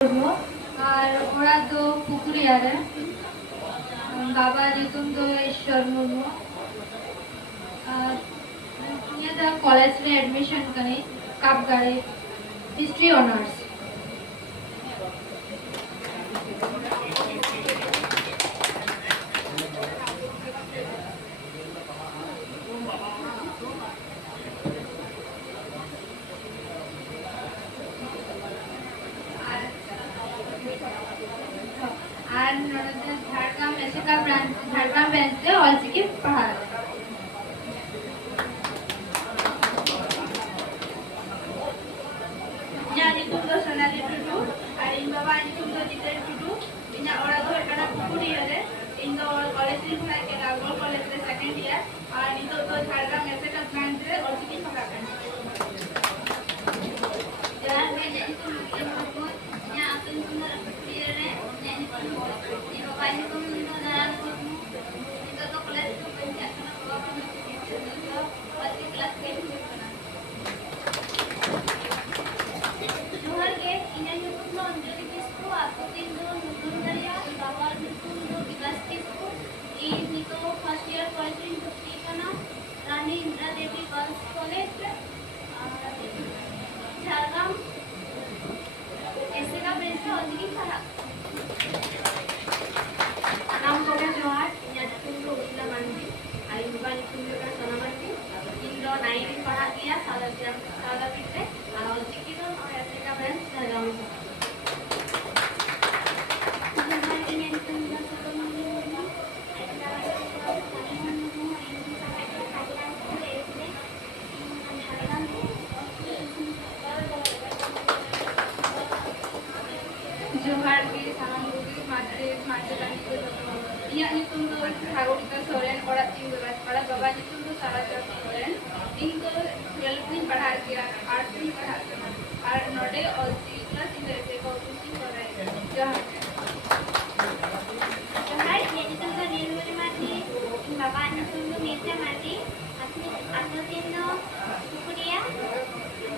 আর ওরা তো পুকুরিয়ারে বাবা nyutum do Ishwar Murmu আর নিয়ে যা কলেজে এডমিশন করে কাপগাড়ে হিস্ট্রি অনার্স আর ঝাড়গ্রাম এসেকা ব্রাঞ্চ ঝাড়গ্রাম ব্রাঞ্চে অলচিকি पढ़ा nyari tundo sonali tudu আর ইন বাবা আনি তুndo জিতেন tudu ইনা ওরা ধর কানা পুকুরি আরে ইন দো কলেজ রি ভাই কে লালগড় কলেজ রে সেকেন্ড ইয়ার আর নিতো তো ঝাড়গ্রাম এসেকা ব্রাঞ্চ রে অলচিকি पढ़ा কান যারা কে জানি তো nya atun tundo পুকুরি রে জানি তো ইন বাবা আনি তুndo নারায়ণ মুর্মু নিতো তো কলেজ তো পঞ্চায়েত না বাবা অলচিকি ক্লাস কে अंजलि किसको आपको नूतन दरिया बाबा नूतन विकास किसको ई तो फर्स्ट ईयर कॉलेज इन भर्ती करना रानी इंदिरा देवी गर्ल्स कॉलेज झारग्राम ऐसे का प्रेस और की खरा नाम कोने जोहार या तुम लोग उजला मंडी आई दुकान तुम लोग का सोना मंडी इन दो 9 पढ़ा किया सादा पिटे और जी तो और ऐसे का प्रेस झारग्राम जोहार के सामान होगी माते माते जानी को इया नि तुम तो भागवत सोरेन और तीन बस पढ़ा बाबा जी तुम तो सारा चल सोरेन इन तो 12 नहीं पढ़ा किया 8 नहीं पढ़ा और नोटे और सी क्लास इन ऐसे को कुछ कर रहे हैं जोहार ये तुम तो नीलमणि माटी बाबा जी तुम तो मिर्जा माटी अपने तीन पुकुरिया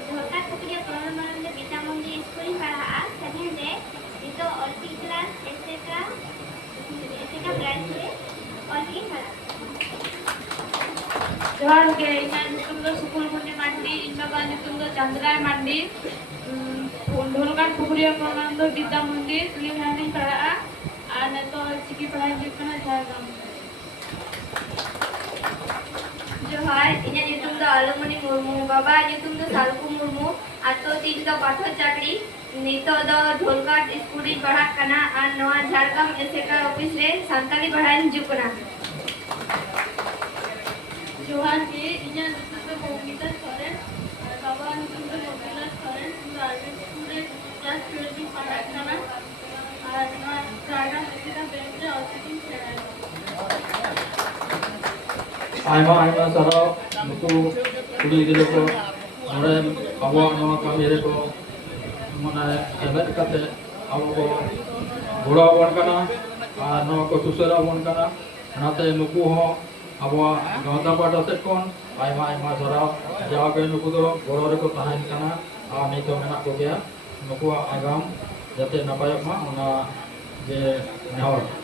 ढोका पुकुरिया परमानंद विद्या मंदिर स्कूल पढ़ा सेकेंड डे तो ऑलपी क्लास ऐसे का ब्रांच है ऑलपी पढ़ा जोहार के इन तुम तो स्कूल मुनि मंडी इन बाबा जी तुम तो चंद्राय मंडी ढोलका पुकुरिया परमानंद विद्या मंदिर लिहानी पढ़ा और न तो चिकी पढ़ाई जितना झारग्राम जोहार इन तुम तो आलमनी मुर्मू बाबा जी तुम तो सालकू मुर्मू आज तो तीन तो पाठो चाकरी नितो दो ढोलकाट स्कूल पढ़ा कना और नवा झारग्राम एसेका ऑफिस रे संताली पढ़ाई जुकना जोहार के इना तो भूमिका सोरेन बाबा तुम तो भूमिका सोरेन तुम आर्ट स्कूल रे क्लास 12 पढ़ा कना और नवा झारग्राम एसेका बैंक रे ऑफिसिंग छेड़ा आयमा आयमा सारा नुकु कुड़ी गिलो को नोरे बाबा नवा कामी रे को माने एबेट कते अब को घोड़ा बन कना और नवा को सुसरा बन कना नाते नुकु हो अब गांधा पाटा से कोन आयमा आयमा सारा जाके नुकु दो घोड़ा रे को तहन कना और नहीं तो मेना को गया नुकु आगाम जाते नपाय मा ओना जे नेहर